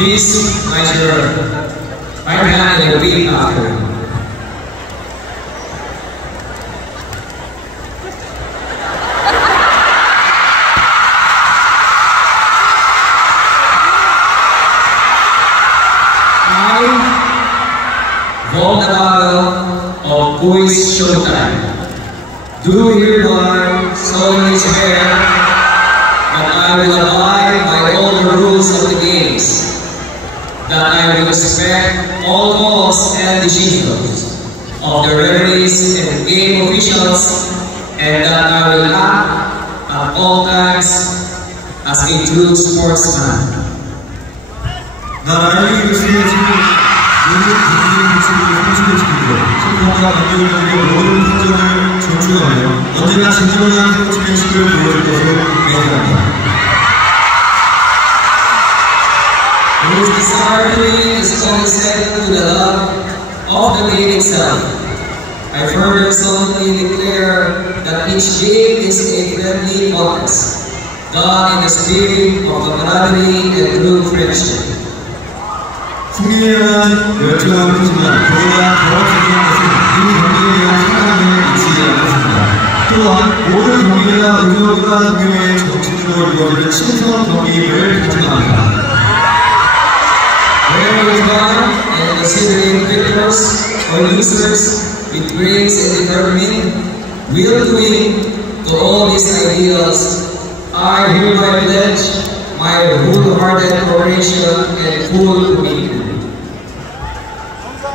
Please raise your right hand and repeat after me. Von Navarro of Boys Showtime. Do hereby solemnly swear that I will abide by all the rules of the games, that I will respect all laws and decisions of the referees and game officials, and that I will act at all times as a true sportsman. 나라를 위해 모든 국민의 목소리를 성실히 지키고 심판과 관객들에게 모든 판정을 존중하며 언제나 진정한 스포츠 행식을 보여줄 것을 맹세합니다. His desire to win is always second to the love of the game itself. I further solemnly declare that each game is a friendly contest, done in the spirit of camaraderie and true friendship. 승리에 대한 열정은 크지만 그보다 더 중요한 것은 이 경기에 대한 사랑을 잊지 않았습니다. 또한 모든 경기가 의료과 동료의 정신으로 이루어지는 신선 경기임을 다짐합니다. Wherever we come and considering victors or losers with grace and determined will to win to all these ideals, I hereby pledge my wholehearted cooperation and full commitment.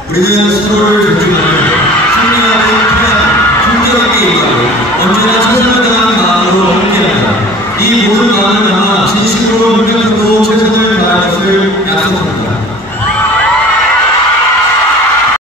우리는 서로를 존중하며 승리하고 편안, 힘겹게 일하고 언제나 최선을 다하는 마음으로 함께합니다. 이 모든 마음을 담아 진심으로 협력하고